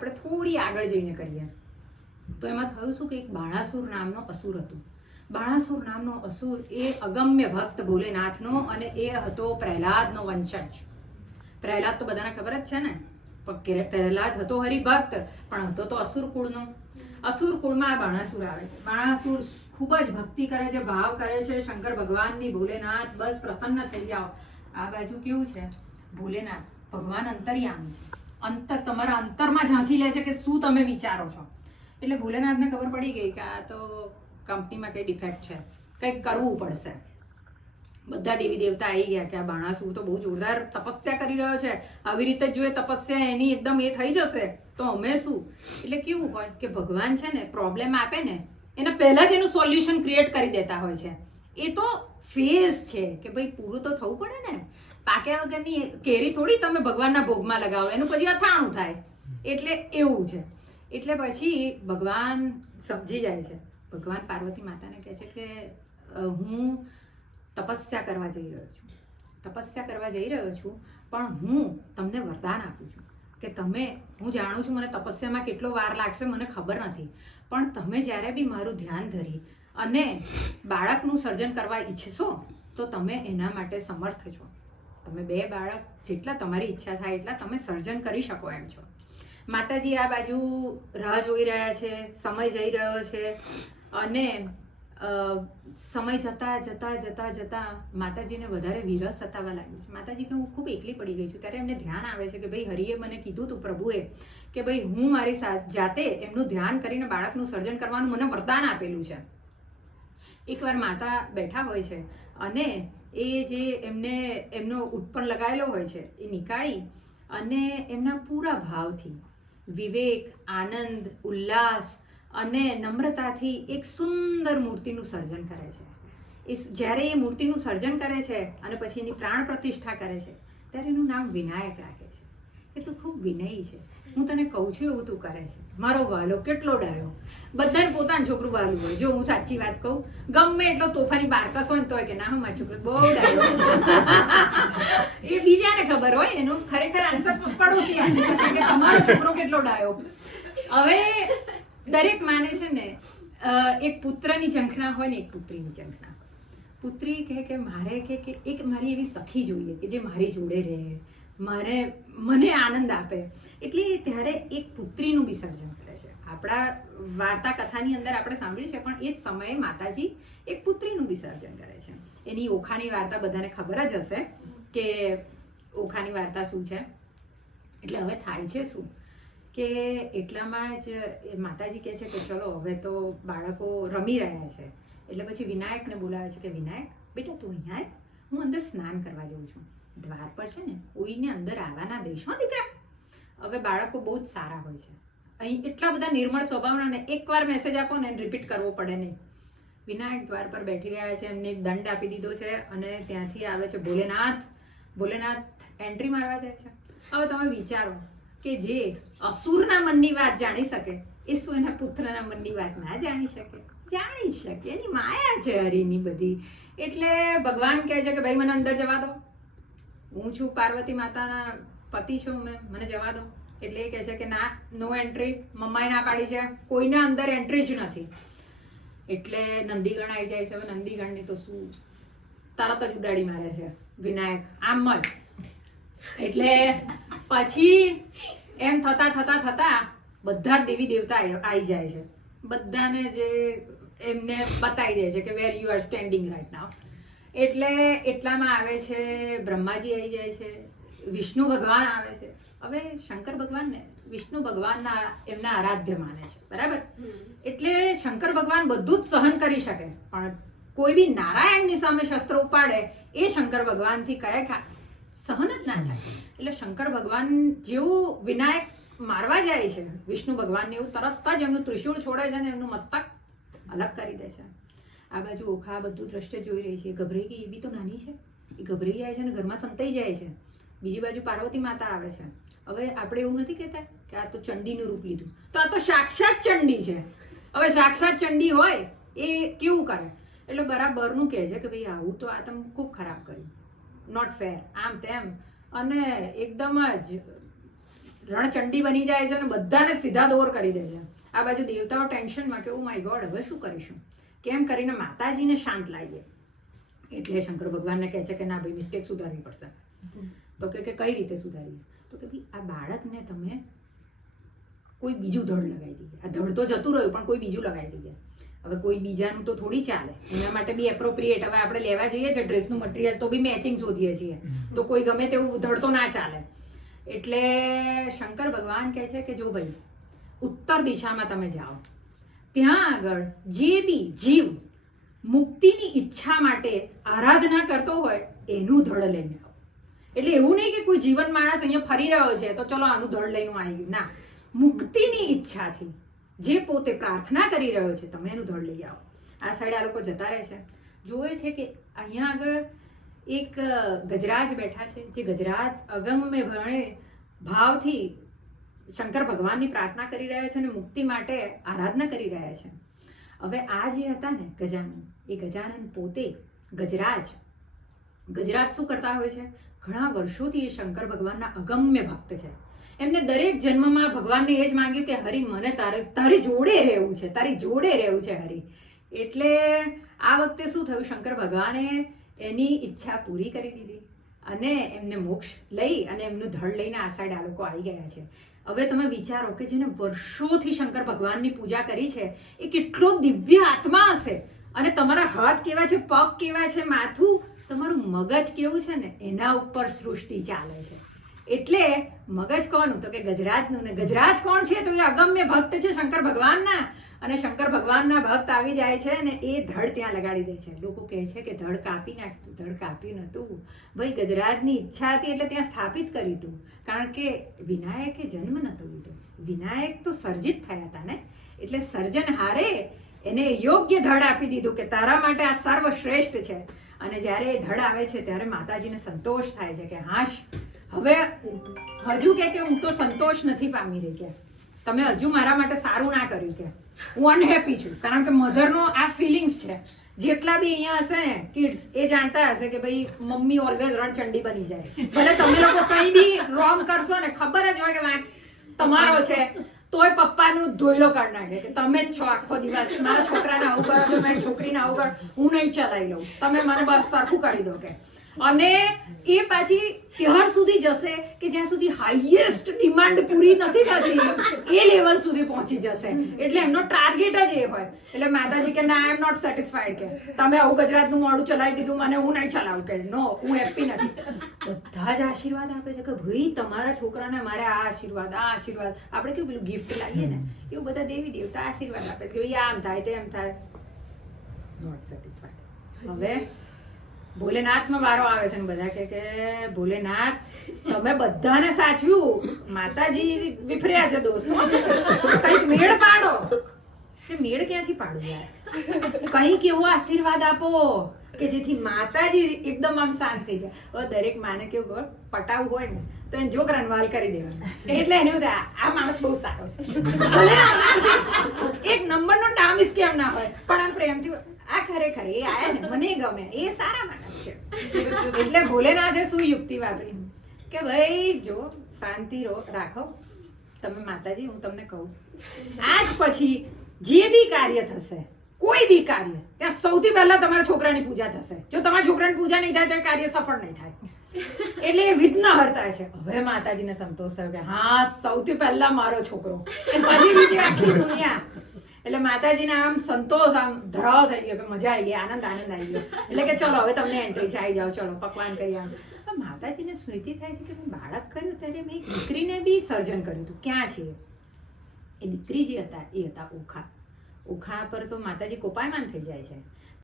આપણે થોડી આગળ જઈને કરીએ. તો એમાં થયું શું કે એક બાણાસુર નામનો અસુર હતો. બાણાસુર નામનો અસુર એ અગમ્ય ભક્ત ભોલેનાથનો, અને એ હતો પ્રહલાદનો વંશજ. પ્રહલાદ તો બધાને ખબર જ છે ને, પણ પ્રહલાદ હતો હરિભક્ત, પણ હતો તો અસુર કુળનો. અસુર કુળમાં આ બાણાસુર આવે છે. બાણાસુર ખૂબ જ ભક્તિ કરે છે, ભાવ કરે છે શંકર ભગવાનની. ભોલેનાથ બસ પ્રસન્ન થઈ જાઓ. આ બાજુ કેવું છે, ભોલેનાથ ભગવાન અંતર્યામી છે. અંતર, તમારા અંતરમાં ઝાંખી લે છે કે શું તમે વિચારો છો. એટલે ભોલેનાથને ખબર પડી ગઈ કે આ તો કંપનીમાં કઈ ડિફેક્ટ છે, કંઈક કરવું પડશે. બધા દેવી દેવતા આવી ગયા કે આ બાણાસુર તો બહુ જોરદાર તપસ્યા કરી રહ્યો છે, આવી રીતે જો એ તપસ્યા એની એકદમ એ થઈ જશે તો અમે શું. એટલે કેવું હોય કે ભગવાન છે ને પ્રોબ્લેમ આપે ને એના પહેલા જ એનું સોલ્યુશન ક્રિએટ કરી દેતા હોય છે. એ તો ફેઝ છે કે ભાઈ પૂરું તો થવું પડે ને. પાક્યા વગરની કેરી થોડી તમે ભગવાનના ભોગમાં લગાવો, એનું પછી અથાણું થાય. એટલે એવું છે. એટલે પછી ભગવાન સમજી જાય છે. ભગવાન પાર્વતી માતાને કહે છે કે હું તપસ્યા કરવા જઈ રહ્યો છું, તપસ્યા કરવા જઈ રહ્યો છું, પણ હું તમને વરદાન આપું છું કે તમે, હું જાણું છું મને તપસ્યામાં કેટલો વાર લાગશે મને ખબર નથી, પણ તમે જ્યારે બી મારું ધ્યાન ધરી અને બાળકનું સર્જન કરવા ઈચ્છશો તો તમે એના માટે સમર્થ છો. તમે 2 બાળક જેટલા તમારી ઈચ્છા થાય એટલા તમે સર્જન કરી શકો એમ છો. માતાજી આ બાજુ રાહ જોઈ રહ્યા છે, સમય જઈ રહ્યો છે, અને સમય જતા જતા જતા જતા માતાજીને વધારે વિરહ સતાવા લાગ્યું છે. માતાજી કે હું ખૂબ એકલી પડી ગઈ છું. ત્યારે એમને ધ્યાન આવે છે કે ભાઈ હરિએ મને કીધું હતું, પ્રભુએ, કે ભાઈ હું મારી જાતે એમનું ધ્યાન કરીને બાળકનું સર્જન કરવાનું મને વરદાન આપેલું છે. એકવાર માતા બેઠા હોય છે અને એ જે એમનો ઉત્પન્ન લગાવેલો હોય છે એ નીકાળી અને એમના પૂરા ભાવથી વિવેક, આનંદ, ઉલ્લાસ અને નમ્રતાથી એક સુંદર મૂર્તિનું સર્જન કરે છે. જ્યારે એ મૂર્તિનું સર્જન કરે છે અને પછી એની પ્રાણ પ્રતિષ્ઠા કરે છે ત્યારે એનું નામ વિનાયક રાખે છે કે તું ખૂબ વિનયી છે, હું તને કહું છું એવું તું કરે છે. મારો વાલો કેટલો ડાયો. બધાને પોતાનું છોકરું વાલું હોય. જો હું સાચી વાત કહું, ગમે એટલો તોફાની બારકસ હોય તો કે ના મારો છોકરો બહુ ડાયો. એ બીજાને ખબર હોય, એનું ખરેખર આન્સર પડોશી આપી શકે કે તમારો છોકરો કેટલો ડાયો. હવે દરેક માને છે ને એક પુત્રની ઝંખના હોય ને એક પુત્રીની ઝંખના. પુત્રી કહે કે મારે કે એક મારી એવી સખી જોઈએ કે જે મારી જોડે રહે, મને આનંદ આપે. એટલે ત્યારે એક પુત્રીનું વિસર્જન કરે છે. આપણા વાર્તા કથાની અંદર આપણે સાંભળ્યું છે, પણ એ જ સમયે માતાજી એક પુત્રીનું વિસર્જન કરે છે. એની ઓખાની વાર્તા બધાને ખબર જ હશે કે ઓખાની વાર્તા શું છે. એટલે હવે થાય છે શું કે એટલામાં જ માતાજી કહે છે કે ચલો હવે તો બાળકો રમી રહ્યા છે. એટલે પછી વિનાયકને બોલાવે છે કે વિનાયક બેટા તું અહીંયા આવ, હું અંદર સ્નાન કરવા જાઉં છું. દ્વાર પર છે ને કોઈને અંદર આવવાના દેશો દીકરા. હવે બાળકો બહુ જ સારા હોય છે. અહીં એટલા બધા નિર્મળ સ્વભાવના ને એકવાર મેસેજ આપો ને રિપીટ કરવો પડે નહીં. વિનાયક દ્વાર પર બેઠી ગયા છે, એમને એક દંડ આપી દીધો છે અને ત્યાંથી આવે છે ભોલેનાથ. ભોલેનાથ એન્ટ્રી મારવા જાય છે. હવે તમે વિચારો કે જે અસુરના મનની વાત જાણી શકે એ શું એના પુત્રના મનની વાત ના જાણી શકે? જાણી શકે. એની માયા છે હરિની બધી. એટલે ભગવાન કહે છે કે ભાઈ મને અંદર જવા દો, હું છું પાર્વતી માતાના પતિ છું, મને જવા દો. એટલે એ કહે છે કે ના, નો એન્ટ્રી. મમ્માએ ના પાડી છે, કોઈના અંદર એન્ટ્રી જ નથી. એટલે નંદીગણ આવી જાય છે. હવે નંદીગણની તો શું, તરત જ ઉડાડી મારે છે વિનાયક આમ જ. એટલે પછી એમ થતા થતા થતા બધા જ દેવી દેવતા આવી જાય છે. બધાને જે એમને બતાવી દે છે કે where you are standing right now. એટલે એટલામાં આવે છે બ્રહ્માજી આવી જાય છે, વિષ્ણુ ભગવાન આવે છે. હવે શંકર ભગવાનને વિષ્ણુ ભગવાનના એમના આરાધ્ય માને છે, બરાબર? એટલે શંકર ભગવાન બધું જ સહન કરી શકે, પણ કોઈ બી નારાયણની સામે શસ્ત્ર ઉપાડે એ શંકર ભગવાનથી કહે કે સહન જ ના થાય. એટલે શંકર ભગવાન જેવું વિનાયક મારવા જાય છે વિષ્ણુ ભગવાનને, એવું તરત જ એમનું ત્રિશૂળ છોડે છે અને એમનું મસ્તક અલગ કરી દે છે. આ બાજુ ઓખા બધું દ્રશ્ય જોઈ રહી છે. ગભરાઈ ગઈ, એ બી તો નાની છે, એ ગભરાઈ જાય છે અને ઘરમાં સંતાઈ જાય છે. બીજી બાજુ પાર્વતી માતા આવે છે. હવે આપણે એવું નથી કહેતા કે આ તો ચંડીનું રૂપ લીધું, તો આ તો સાક્ષાત ચંડી છે. હવે સાક્ષાત ચંડી હોય એ કેવું કરે? એટલે બરાબરનું કહે છે કે ભાઈ આવું તો આ તમે ખૂબ ખરાબ કર્યું, નોટ ફેર, આમ તેમ. અને એકદમ જ રણચંડી બની જાય છે અને બધાને જ સીધા દોર કરી દે છે. આ બાજુ દેવતાઓ ટેન્શનમાં કે ઓ માય ગોડ હવે શું કરીશું, કેમ કરીને માતાજીને શાંત લાવીએ. એટલે શંકર ભગવાનને કહે છે કે ના ભાઈ મિસ્ટેક સુધારવી પડશે. તો કે કઈ રીતે સુધારીએ? તો કે ભાઈ આ બાળકને તમે કોઈ બીજું ધડ લગાવી દઈએ. આ ધડ તો જતું રહ્યું પણ કોઈ બીજું લગાવી દઈએ. હવે કોઈ બીજાનું તો થોડી ચાલે, એના માટે બી એપ્રોપ્રિએટ. હવે આપણે લેવા જઈએ છીએ ડ્રેસનું મટીરિયલ તો બી મેચિંગ શોધીએ છીએ, તો કોઈ ગમે તેવું ધડ તો ના ચાલે. એટલે શંકર ભગવાન કહે છે કે જો ભાઈ ઉત્તર દિશામાં તમે જાઓ, ત્યાં આગળ જે બી જીવ મુક્તિની ઈચ્છા માટે આરાધના કરતો હોય એનું ધડ લઈને આવો. એટલે એવું નહીં કે કોઈ જીવન માણસ અહીંયા ફરી રહ્યો છે તો ચલો આનું ધડ લઈને આવી ગયું. ના, મુક્તિની ઈચ્છાથી જે પોતે પ્રાર્થના કરી રહ્યો છે તમે એનું ધડ લઈ આવો. આ સાઈડે આ લોકો જતા રહે છે. જોવે છે કે અહીંયા આગળ એક ગજરાજ બેઠા છે, જે ગજરાજ અગમ્ય ભણે ભાવથી શંકર ભગવાનની પ્રાર્થના કરી રહ્યા છે અને મુક્તિ માટે આરાધના કરી રહ્યા છે. હવે આ જે હતા ને ગજાનન, એ ગજાનન પોતે ગજરાજ શું કરતા હોય છે? ઘણા વર્ષોથી એ શંકર ભગવાનના અગમ્ય ભક્ત છે. એમને દરેક જન્મમાં ભગવાનને એ જ માંગ્યું કે હરિ મને તારી જોડે રહેવું છે, તારી જોડે રહેવું છે હરિ. એટલે આ વખતે શું થયું? શંકર ભગવાને એની ઈચ્છા પૂરી કરી દીધી અને એમને મોક્ષ લઈ અને એમનું ધડ લઈને આ સાઈડ આ લોકો આવી ગયા છે. હવે તમે વિચારો કે જેને વર્ષોથી શંકર ભગવાનની પૂજા કરી છે એ કેટલો દિવ્ય આત્મા હશે. અને તમારા હાથ કેવા છે, પગ કેવા છે, માથું, તમારું મગજ કેવું છે ને, એના ઉપર સૃષ્ટિ ચાલે છે. એટલે મગજ કોનું? તો કે ગજરાજનું. ને ગજરાજ કોણ છે? તો એ અગમ્ય ભક્ત છે શંકર ભગવાનના. અને શંકર ભગવાનના ભક્ત આવી જાય છે અને એ ધડ ત્યાં લગાડી દે છે. લોકો કહે છે કે ધડ કાપી નાખ્યું. ધડ કાપી નહોતું ભાઈ, ગજરાજની ઈચ્છા હતી એટલે ત્યાં સ્થાપિત કર્યું હતું. કારણ કે વિનાયકે જન્મ નહોતો લીધો, વિનાયક તો સર્જિત થયા હતા ને. એટલે સર્જનહારે એને યોગ્ય ધડ આપી દીધું કે તારા માટે આ સર્વશ્રેષ્ઠ છે. અને જ્યારે એ ધડ આવે છે ત્યારે માતાજીને સંતોષ થાય છે કે હાશ, હવે હજુ કે હું તો સંતોષ નથી પામી રહી, કે તમે હજુ મારા માટે સારું ના કર્યું, કે હું અનહેપી છું. કારણ કે મધરનો આ ફિલિંગ્સ છે. જેટલા બી અહીંયા હશે ને કિડ્સ એ જાણતા હશે કે ભાઈ મમ્મી ઓલવેઝ રણચંડી બની જાય. ભલે તમે લોકો કંઈ બી રોંગ કરશો ને, ખબર જ હોય કે વાંક તમારો છે, તોય પપ્પાનું ધોઈલો કાઢ નાખે કે તમે જ છો આખો દિવસ, મારા છોકરાને આવું કરો છો, મારી છોકરીને આવું કરો, હું નહીં ચલાવી લઉં, તમે મને બસ સરખું કરી દો. કે અને એ પાછી ત્યાર સુધી જશે કે જ્યાં સુધી હાઈએસ્ટ ડિમાન્ડ પૂરી નથી થતી એ લેવલ સુધી પહોંચી જશે. એટલે એમનો ટાર્ગેટ જ એ હોય. એટલે માતાજી કે ના, આઈ એમ નોટ સેટિસ્ફાઈડ, કે તમે આવું ગુજરાતનું મોડું ચલાવી દીધું, મને હું નહીં ચલાવું, કે નો, હું હેપી નથી. બધા જ આશીર્વાદ આપે છે કે ભાઈ તમારા છોકરાને મારે આ આશીર્વાદ, આ આશીર્વાદ. આપણે કેવું પેલું ગિફ્ટ લાવીએ ને એવું બધા દેવી દેવતા આશીર્વાદ આપે કે ભાઈ આમ થાય તેમ થાય. Not satisfied. હવે ભોલેનાથમાં વારો આવે છે ને બધા કે ભોલેનાથ તમે બધાને સાચવ્યું, માતાજી વિફર્યા છે દોસ્તો, કઈક મેળ પાડો. કે મેળ ક્યાંથી પાડું યાર? કઈક એવો આશીર્વાદ આપો કે જેથી માતાજી એકદમ આમ શાંત થઈ જાય. હવે દરેક માને કેવું પટાવું હોય ને તો એને છોકરાને વાલ કરી દેવાનું. એટલે એને એવું થાય આ માણસ બહુ સારો છે. એક નંબરનો ટામિસ કેમ ના હોય પણ આમ પ્રેમથી આ ખરેખર એ આયા ને મને ગમે, એ સારા માણસ છે. એટલે ભોલેનાથે શું યુક્તિ વાપરી કે ભાઈ જો શાંતિ રાખો તમે માતાજી, હું તમને કહું આજ પછી જે બી કાર્ય થશે, કોઈ બી કાર્ય, ત્યાં સૌથી પહેલા તમારા છોકરાની પૂજા થશે. જો તમારા છોકરાની પૂજા નહીં થાય તો એ કાર્ય સફળ નહીં થાય. એટલે એ વિઘ્ન હરતા છે. હવે માતાજીને સંતોષ થયો કે હા, સૌથી પહેલા મારો છોકરો, પછી બીજી આખી દુનિયા. એટલે માતાજીને આમ સંતોષ, આમ ધરાવ થઈ ગયો, કે મજા આવી ગઈ, આનંદ આવી ગયો. એટલે કે ચલો હવે તમને એન્ટ્રી છે, આવી જાઓ, ચલો પકવાન કરી આમ. માતાજીને સ્મૃતિ થાય છે કે મેં બાળક કર્યું ત્યારે મેં એક દીકરીને બી સર્જન કર્યું હતું. ક્યાં છે એ દીકરી? જે હતા એ હતા ઓખા. ઓખા પર તો માતાજી કોપાયમાન થઈ જાય છે.